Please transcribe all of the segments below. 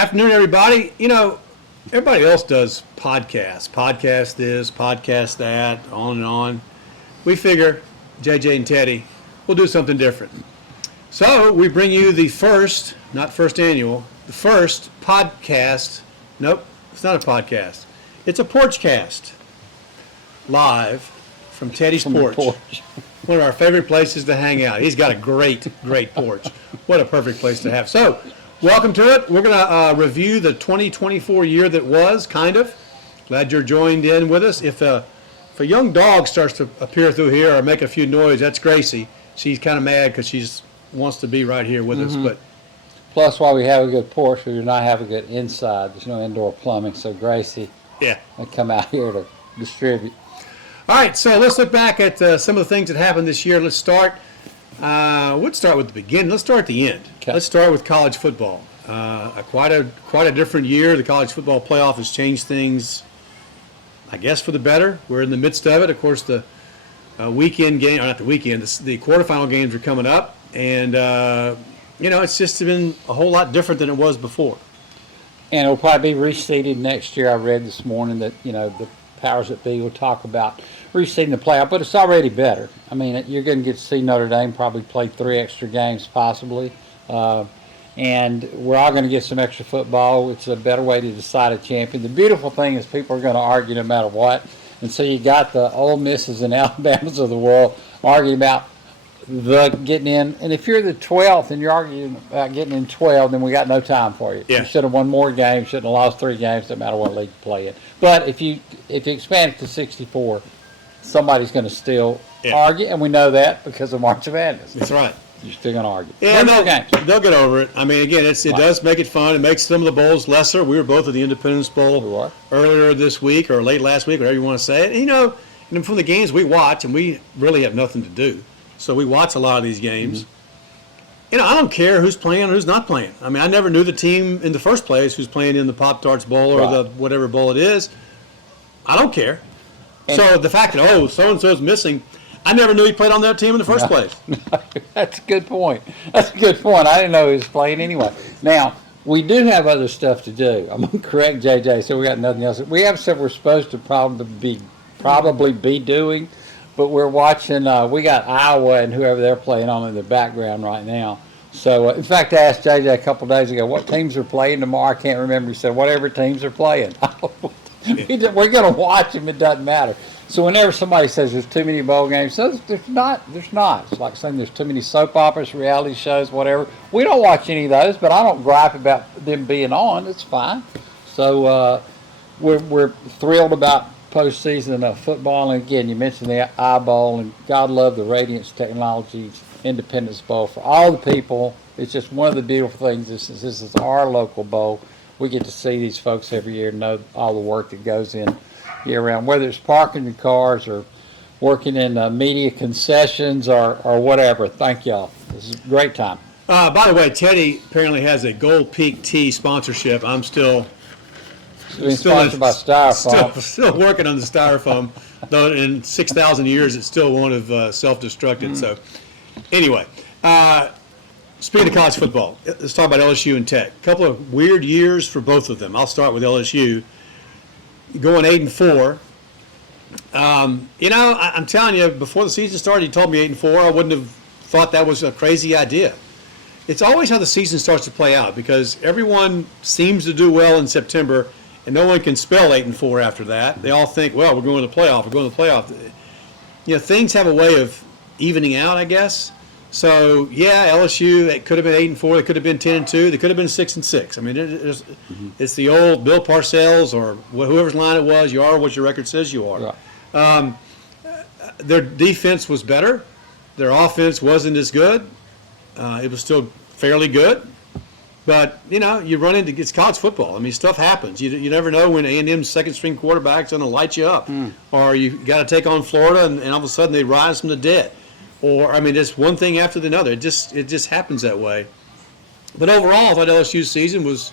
Afternoon, everybody. Everybody else does podcasts. Podcast this, podcast that, on and on. We figure, JJ and Teddy, we'll do something different. So we bring you the first, not first annual, the first podcast. Nope, it's not a podcast. It's a Porchcast. Live from Teddy's porch. One of our favorite places to hang out. He's got a great porch. What a perfect place to have. So, welcome to it. We're going to review the 2024 year that was, kind of. Glad you're joined in with us. If a young dog starts to appear through here or make a few noise, that's Gracie. She's kind of mad because she wants to be right here with us. But plus, while we have a good porch, we do not have a good inside. There's no indoor plumbing, so Gracie will come out here to distribute. All right, so let's look back at some of the things that happened this year. Let's start. Let's start with the beginning. Let's start at the end. Okay. Let's start with college football. Quite a different year. The college football playoff has changed things, I guess, for the better. We're in the midst of it. Of course, the weekend game, or not the weekend, the quarterfinal games are coming up, and it's just been a whole lot different than it was before. And it'll probably be reseeded next year. I read this morning that the powers that be will talk about reseeding the playoff, but it's already better. I mean, you're going to get to see Notre Dame probably play 3 extra games possibly, and we're all going to get some extra football. It's a better way to decide a champion. The beautiful thing is people are going to argue no matter what, and so you got the Ole Misses and Alabamas of the world arguing about the getting in. And if you're the 12th and you're arguing about getting in 12, then we got no time for you. Yeah. You should have won more games, shouldn't have lost 3 games, no matter what league you play in. But if you expand it to 64, somebody's going to still argue, and we know that because of March Madness. That's right. You're still going to argue. Yeah, they'll get over it. I mean, again, it does make it fun. It makes some of the bowls lesser. We were both at the Independence Bowl earlier this week or late last week, whatever you want to say it. And from the games we watch, and we really have nothing to do, so we watch a lot of these games. Mm-hmm. I don't care who's playing or who's not playing. I mean, I never knew the team in the first place who's playing in the Pop-Tarts Bowl or the whatever bowl it is. I don't care. So the fact that, so-and-so's missing, I never knew he played on that team in the first place. That's a good point. I didn't know he was playing anyway. Now, we do have other stuff to do. I'm going to correct JJ, so we got nothing else. We have stuff we're supposed to probably be doing, but we're watching, we got Iowa and whoever they're playing on in the background right now. So, in fact, I asked JJ a couple of days ago, what teams are playing tomorrow? I can't remember. He said, whatever teams are playing. We're going to watch them. It doesn't matter. So whenever somebody says there's too many bowl games, there's not. It's like saying there's too many soap operas, reality shows, whatever. We don't watch any of those, but I don't gripe about them being on. It's fine. So we're thrilled about postseason of football. And again, you mentioned the I Bowl, and God love the Radiance Technologies Independence Bowl for all the people. It's just one of the beautiful things. This is our local bowl. We get to see these folks every year and know all the work that goes in year round, whether it's parking the cars or working in media concessions or whatever. Thank y'all. This is a great time. By the way, Teddy apparently has a Gold Peak Tea sponsorship. I'm still sponsored by Styrofoam. Still working on the Styrofoam, though in 6,000 years it still won't have self-destructed. So anyway, speaking of college football, let's talk about LSU and Tech. A couple of weird years for both of them. I'll start with LSU. Going 8-4. I'm telling you, before the season started, you told me 8-4. I wouldn't have thought that was a crazy idea. It's always how the season starts to play out because everyone seems to do well in September, and no one can spell 8-4 after that. They all think, well, we're going to the playoff. We're going to the playoff. Things have a way of evening out, I guess. So LSU, it could have been 8-4. They could have been 10-2. They could have been 6-6. I mean, it's the old Bill Parcells or whoever's line it was. You are what your record says you are. Right. Their defense was better. Their offense wasn't as good. It was still fairly good. But you run into it's college football. I mean, stuff happens. You never know when A&M's second-string quarterback's going to light you up, or you got to take on Florida, and all of a sudden they rise from the dead. Or, I mean, just one thing after another. It just happens that way. But overall, I thought LSU's season was,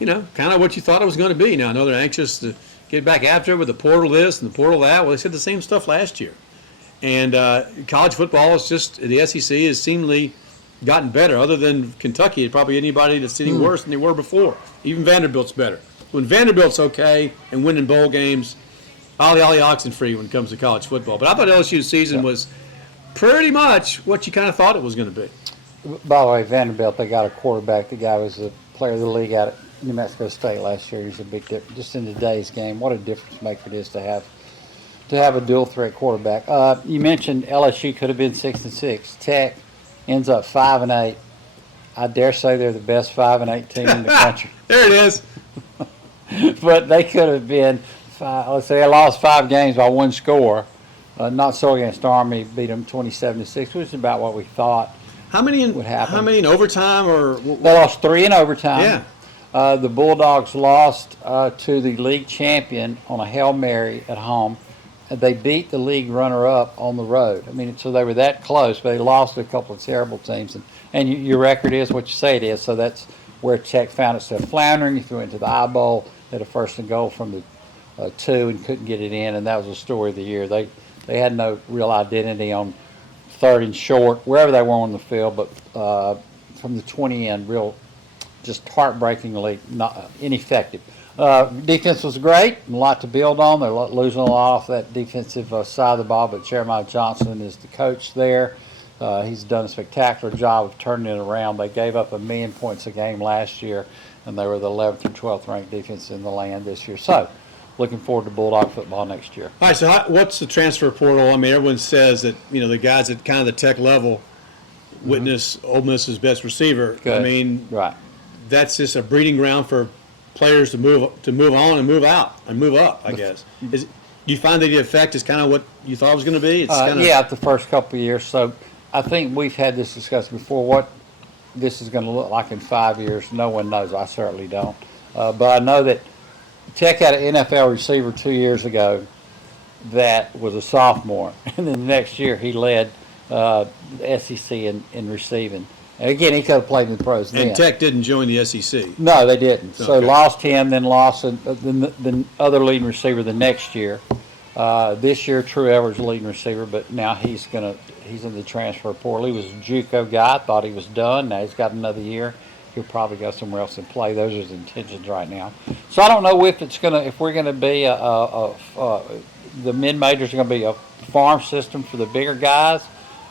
kind of what you thought it was going to be. Now, I know they're anxious to get back after it with the portal this and the portal that. Well, they said the same stuff last year. And college football is just, the SEC is seemingly gotten better. Other than Kentucky, probably anybody that's any worse than they were before. Even Vanderbilt's better. When Vanderbilt's okay and winning bowl games, ollie Oxenfree when it comes to college football. But I thought LSU's season was pretty much what you kind of thought it was going to be. By the way, Vanderbilt, they got a quarterback. The guy was a player of the league out at New Mexico State last year. He's a big difference. Just in today's game, what a difference maker it is to have a dual threat quarterback. You mentioned LSU could have been 6-6. Tech ends up 5-8. I dare say they're the best 5-8 team in the country. There it is. But they could have been, let's say they lost 5 games by 1 score. Not so against Army, beat them 27-6, which is about what we thought. How many in overtime or? They lost 3 in overtime. Yeah. The Bulldogs lost to the league champion on a Hail Mary at home. They beat the league runner-up on the road. I mean, so they were that close, but they lost to a couple of terrible teams. And your record is what you say it is, so that's where Tech found itself floundering. You threw into the eye bowl, had a 1st and goal from the 2 and couldn't get it in, and that was the story of the year. They had no real identity on 3rd and short, wherever they were on the field, but from the 20 in, real just heartbreakingly not ineffective. Defense was great, a lot to build on. They're losing a lot off that defensive side of the ball, but Jeremiah Johnson is the coach there. He's done a spectacular job of turning it around. They gave up 1 million points a game last year, and they were the 11th or 12th ranked defense in the land this year. So, looking forward to Bulldog football next year. All right, so what's the transfer portal? I mean, everyone says that, the guys at kind of the Tech level witness Ole Miss's best receiver. Good. I mean, right. That's just a breeding ground for players to move on and move out and move up, I guess. Do you find that the effect is kind of what you thought it was going to be? Yeah, the first couple of years. So I think we've had this discussion before. What this is going to look like in 5 years, no one knows. I certainly don't. But I know that Tech had an NFL receiver 2 years ago that was a sophomore, and then the next year he led the SEC in receiving. And again, he could have played in the pros then. And Tech didn't join the SEC. No, they didn't. So Okay. lost him, then lost the other leading receiver the next year. This year, True Everett's the leading receiver, but now he's in the transfer portal. He was a JUCO guy, thought he was done. Now he's got another year. He'll probably go somewhere else and play. Those are his intentions right now. So I don't know if we're gonna be the mid majors are gonna be a farm system for the bigger guys.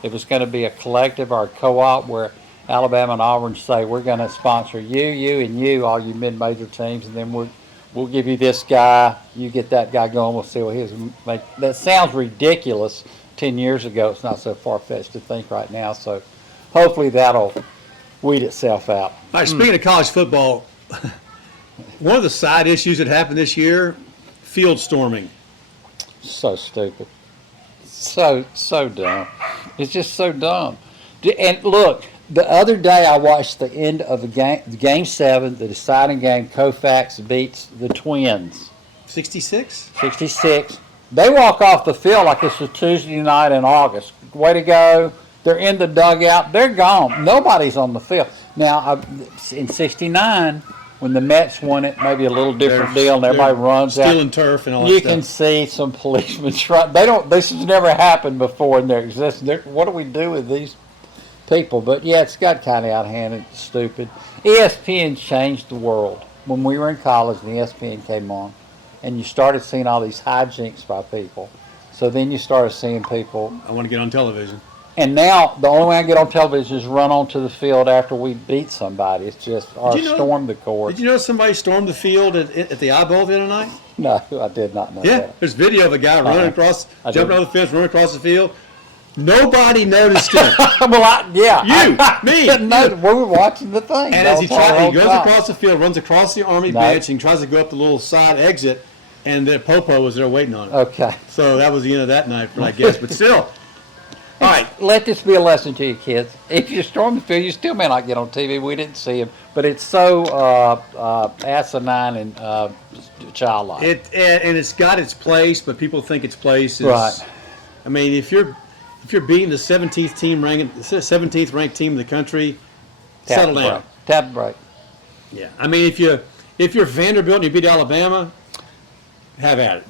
If it's gonna be a collective or a co-op where Alabama and Auburn say we're going to sponsor you, and you, all you mid-major teams, and then we'll give you this guy. You get that guy going. We'll see what his make. That sounds ridiculous 10 years ago. It's not so far-fetched to think right now. So hopefully that'll weed itself out. All right, speaking of college football, one of the side issues that happened this year, field storming. So stupid. So dumb. It's just so dumb. And look, the other day I watched the end of game 7, the deciding game. Koufax beats the Twins. 66? 66. They walk off the field like it's a Tuesday night in August. Way to go. They're in the dugout. They're gone. Nobody's on the field. Now, in 69, when the Mets won it, maybe a little different deal, and everybody runs out. Stealing turf and all that You stuff. can see some policemen try. This has never happened before in their existence. What do we do with these people? But yeah, it's got kind of out of hand and stupid. ESPN changed the world. When we were in college and ESPN came on, and you started seeing all these hijinks by people, so then you started seeing people. I want to get on television. And now the only way I get on television is run onto the field after we beat somebody. It's just storm the court. Did you know somebody stormed the field at the eyeball the other night? No, I did not know Yeah, that. there's video of a guy running across, jumping didn't. over the fence, running across the field. Nobody noticed him. Me. Didn't know. We were watching the thing. And as he goes across the field, runs across the Army bench, and tries to go up the little side exit, and the Popo was there waiting on him. Okay. So that was the end of that night, I guess. But still, all right. Let this be a lesson to you kids. If you storm the field, you still may not get on TV. We didn't see him, but it's so asinine and childlike. And it's got its place, but people think its place is right. I mean, if you're beating the 17th ranked team in the country, settle down. Tap the break. Yeah, I mean, if you're Vanderbilt and you beat Alabama, have at it.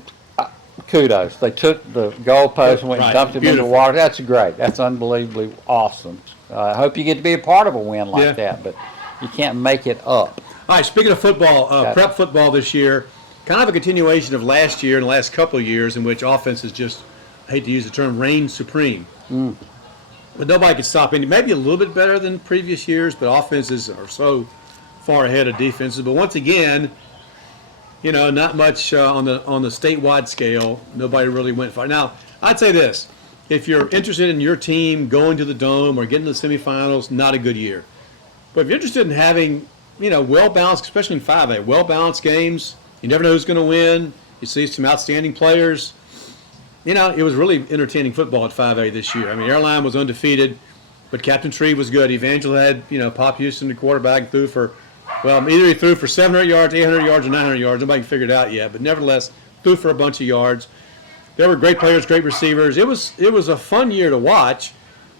kudos. They took the goalpost and went Right. and dumped him into the Beautiful. water. That's great. That's unbelievably awesome. I hope you get to be a part of a win like Yeah. that, but you can't make it up. All right, speaking of football, Got it. prep football this year, kind of a continuation of last year and the last couple of years in which offenses just, I hate to use the term, reign supreme. But nobody can stop any. Maybe a little bit better than previous years, but offenses are so far ahead of defenses. But once again, not much on the statewide scale. Nobody really went far. Now, I'd say this: if you're interested in your team going to the Dome or getting to the semifinals, not a good year. But if you're interested in having, well balanced, especially in 5A, well balanced games, you never know who's going to win. You see some outstanding players. It was really entertaining football at 5A this year. I mean, Airline was undefeated, but Captain Tree was good. Evangel had, Pop Houston, the quarterback, threw for, either he threw for 700 yards, 800 yards, or 900 yards. Nobody can figure it out yet, but nevertheless, threw for a bunch of yards. There were great players, great receivers. It was a fun year to watch,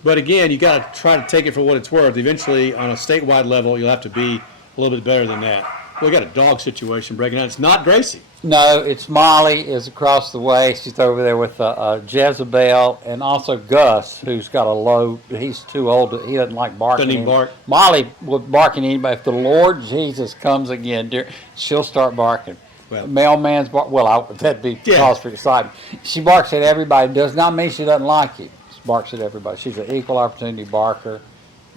but again, you got to try to take it for what it's worth. Eventually, on a statewide level, you'll have to be a little bit better than that. We got a dog situation breaking out. It's not Gracie. No, it's Molly is across the way. She's over there with Jezebel and also Gus, who's got a low. He's too old. He doesn't like barking. Doesn't even bark. Molly would bark at anybody. If the Lord Jesus comes again, she'll start barking. Well, Mailman's bark. Well, that'd be cause for excitement. She barks at everybody. Does not mean she doesn't like you. She barks at everybody. She's an equal opportunity barker.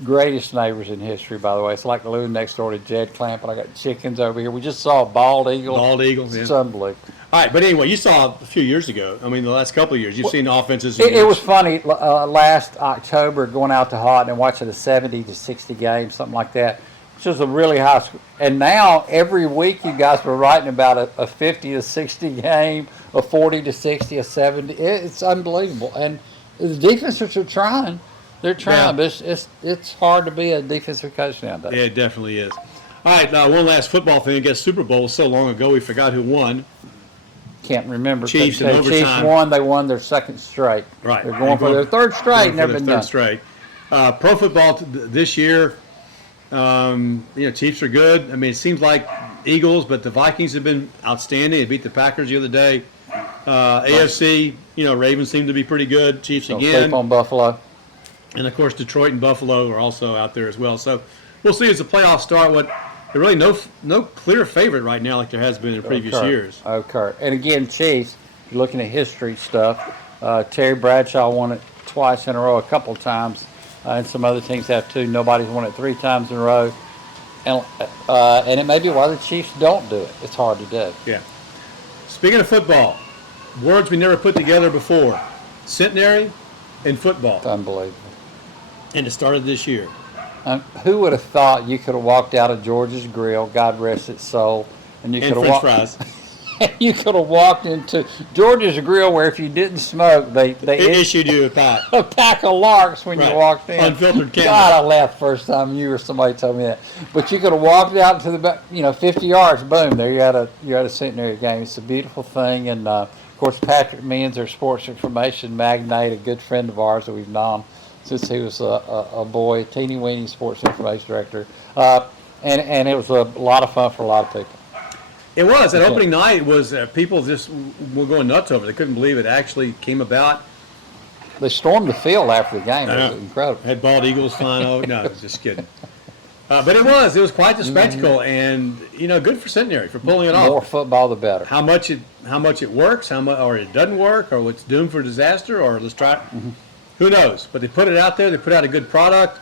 Greatest neighbors in history, by the way. It's like living next door to Jed Clamp, and I got chickens over here. We just saw a bald eagle. Bald eagle, It's yeah. unbelievable. All right, but anyway, you saw a few years ago. I mean, the last couple of years, you've seen offenses. It was funny. Last October, going out to Houghton and watching a 70 to 60 game, something like that, which was a really high score. And now every week, you guys were writing about a 50 to 60 game, a 40 to 60, a 70. It's unbelievable. And the defenses are trying. They're trying, Yeah. but it's hard to be a defensive coach nowadays. Yeah, it definitely is. All right, one last football thing. I guess Super Bowl was so long ago, we forgot who won. Can't remember. Chiefs in The Chiefs overtime. won. They won their second straight. Right. They're going for their third straight. Going Never for been their done. third straight. Pro football this year, Chiefs are good. I mean, it seems like Eagles, but the Vikings have been outstanding. They beat the Packers the other day. AFC, Ravens seem to be pretty good. Chiefs Don't again. sleep on Buffalo. And, of course, Detroit and Buffalo are also out there as well. So we'll see as the playoffs start. There's really no clear favorite right now like there has been in previous years. Okay. And again, Chiefs, if you're looking at history stuff, Terry Bradshaw won it twice in a row, a couple times, and some other teams have too. Nobody's won it 3 times in a row. And it may be why the Chiefs don't do it. It's hard to do. Yeah. Speaking of football, words we never put together before. Centenary and football. It's unbelievable. And it started this year. Who would have thought you could have walked out of George's Grill, God rest its soul, and you And could have French walked. fries. You could have walked into George's Grill, where if you didn't smoke, they It issued you a pack. a pack of larks when Right. you walked in. Unfiltered cannabis. God, I laughed first time you or somebody told me that. But you could have walked out to the back, 50 yards, boom, there you had a Centenary game. It's a beautiful thing, and of course Patrick Means, our sports information magnate, a good friend of ours that we've known since he was a boy, a teeny weeny sports information director, and it was a lot of fun for a lot of people. It was. That opening night was people just were going nuts over it. They couldn't believe it actually came about. They stormed the field after the game. It was incredible. Had bald eagles flying over. No, I was just kidding. But it was quite the spectacle, and good for Centenary for pulling it off. More football, the better. How much it works, or it doesn't work, or it's doomed for disaster, or let's try. Who knows? But they put it out there. They put out a good product.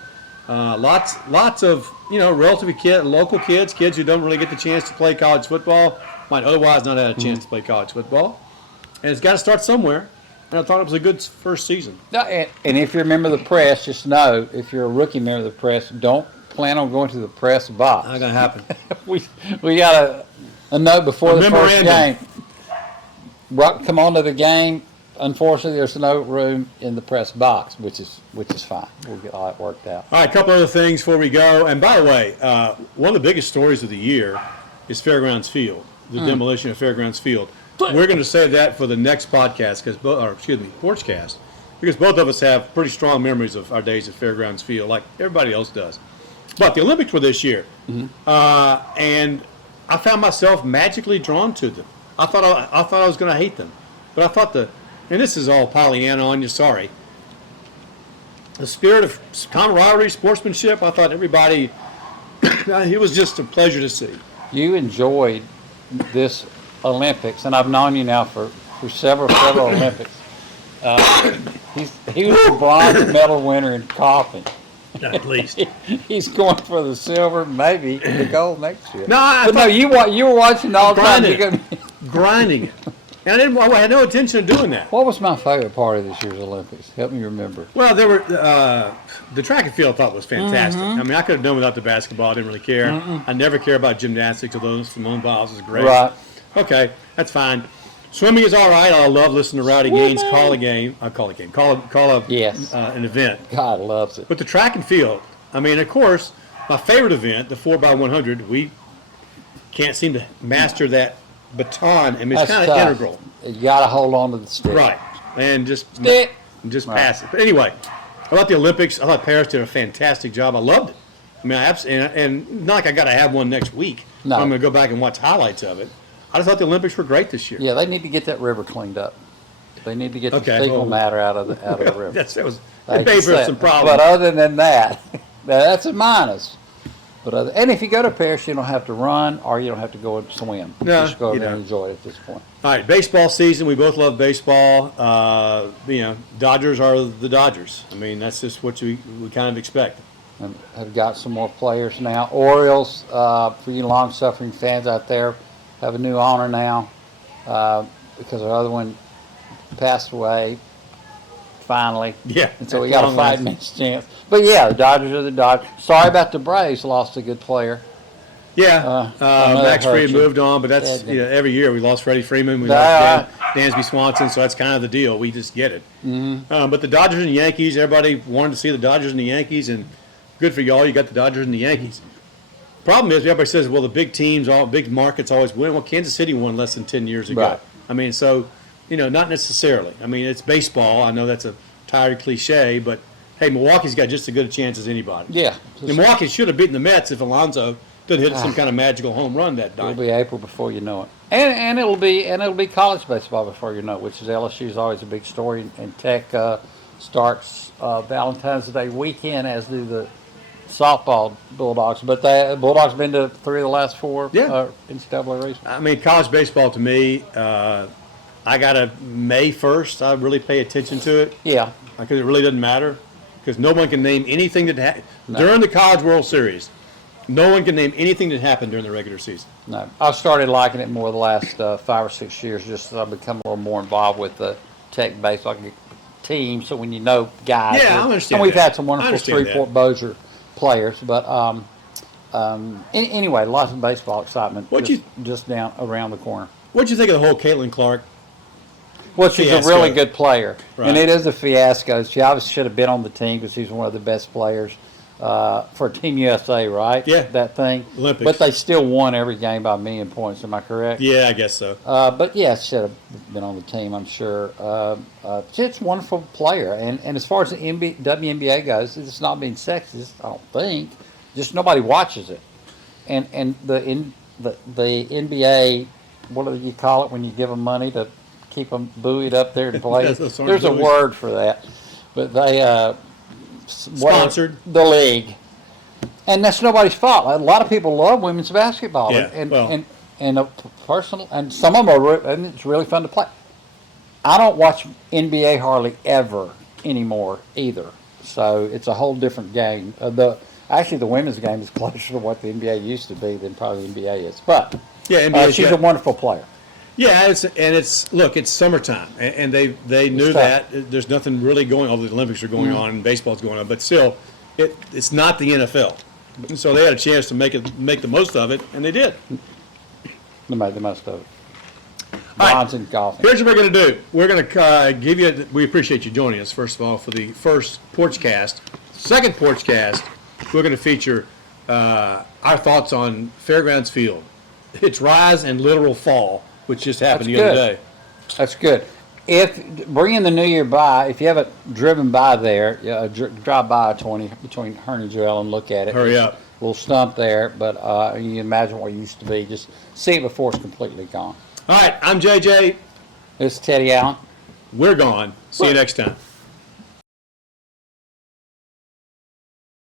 Lots of relatively local kids who don't really get the chance to play college football, might otherwise not have a chance to play college football, and it's got to start somewhere. And I thought it was a good first season. And if you're a member of the press, just know if you're a rookie member of the press, don't plan on going to the press box. Not gonna happen. we got a note before the first game. Come on to the game. Unfortunately, there's no room in the press box, which is fine. We'll get all that worked out. All right, a couple other things before we go. And by the way, one of the biggest stories of the year is Fairgrounds Field, the demolition of Fairgrounds Field. We're going to save that for the next podcast, Porchcast, because both of us have pretty strong memories of our days at Fairgrounds Field, like everybody else does. But the Olympics were this year, and I found myself magically drawn to them. I thought I was going to hate them. But I thought and this is all Pollyanna on you, sorry. The spirit of camaraderie, sportsmanship, I thought everybody, it was just a pleasure to see. You enjoyed this Olympics, and I've known you now for several Olympics. He was the bronze medal winner in coughing. At least. He's going for the silver, maybe the gold next year. No, but no, you were watching all the time. Grinding it. And I had no intention of doing that. What was my favorite part of this year's Olympics? Help me remember. Well, there were the track and field I thought was fantastic. I mean, I could have done without the basketball. I didn't really care. I never care about gymnastics, although Simone Biles is great. Right. Okay, that's fine. Swimming is all right. I love listening to Rowdy Gaines call an event. God loves it. But the track and field, I mean, of course, my favorite event, the 4x100, we can't seem to master that baton. I mean, it's kind of integral. You got to hold on to the stick. Right. And just Stick. pass it. But anyway, I thought the Olympics, I thought Paris did a fantastic job. I loved it. I mean, and not like I got to have one next week. No. I'm going to go back and watch highlights of it. I just thought the Olympics were great this year. Yeah, they need to get that river cleaned up. They need to get the fecal matter out of the river. It made for some problems. But other than that, that's a minus. But and if you go to Paris, you don't have to run or you don't have to go and swim. No, just go over there and enjoy it at this point. All right, baseball season. We both love baseball. Dodgers are the Dodgers. I mean, that's just what we kind of expect. And have got some more players now. Orioles, for you long-suffering fans out there, have a new owner now because our other one passed away finally. Yeah. And so we got a 5 minutes chance. But yeah, the Dodgers are the Dodgers. Sorry about the Braves, lost a good player. Yeah, Max Fried moved on, but that's every year we lost Freddie Freeman, we lost Dansby Swanson, so that's kind of the deal. We just get it. Mm-hmm. But the Dodgers and the Yankees, everybody wanted to see the Dodgers and the Yankees, and good for y'all, you got the Dodgers and the Yankees. Problem is, everybody says, well, the big teams, big markets always win. Well, Kansas City won less than 10 years ago. Right. I mean, so, not necessarily. I mean, it's baseball. I know that's a tired cliche, but, hey, Milwaukee's got just as good a chance as anybody. Yeah. And Milwaukee should have beaten the Mets if Alonso didn't hit some kind of magical home run that night. It'll be April before you know it. And it'll be college baseball before you know it, which is LSU's always a big story. And Tech starts Valentine's Day weekend, as do the softball Bulldogs, but the Bulldogs been to 3 of the last 4 NCAA races. I mean, college baseball to me, I got a May 1st. I really pay attention to it. Yeah. Because it really doesn't matter. Because no one can name anything that happened during the College World Series. No one can name anything that happened during the regular season. No. I've started liking it more the last 5 or 6 years, just as I've become a little more involved with the Tech baseball team. So when you know guys. Yeah, I understand. And we've had some wonderful Shreveport Bossier players, but anyway, lots of baseball excitement just down around the corner. What'd you think of the whole Caitlin Clark? Well, she's a really good player, right. And it is a fiasco. She obviously should have been on the team because she's one of the best players for Team USA, right? Yeah. That thing. Olympics. But they still won every game by 1,000,000 points. Am I correct? Yeah, I guess so. But yeah, she should have been on the team, I'm sure. She's a wonderful player, and as far as the WNBA goes, it's not being sexist, I don't think. Just nobody watches it, and the NBA, what do you call it when you give them money to keep them buoyed up there to play? There's a word for that, but they sponsored the league, and that's nobody's fault. A lot of people love women's basketball, and a personal, and some of them and it's really fun to play. I don't watch NBA hardly ever anymore either, so it's a whole different game. Actually, the women's game is closer to what the NBA used to be than probably the NBA is. But she's a wonderful player. Yeah, it's summertime, and they knew that there's nothing really going. Although the Olympics are going on and baseball's going on, but still, it's not the NFL. So they had a chance to make the most of it, and they did. They made the most of it. Bonds and golfing. Here's what we're going to do. We're going to give you. We appreciate you joining us first of all for the first Porchcast. Second Porchcast, we're going to feature our thoughts on Fairgrounds Field, its rise and literal fall, which just happened the other day. That's good. If bringing the new year by, if you haven't driven by there, drive by 20 between Hearn and Joel and look at it. Hurry up. A little stump there, but you imagine what it used to be. Just see it before it's completely gone. All right, I'm JJ. This is Teddy Allen. We're gone. See you next time.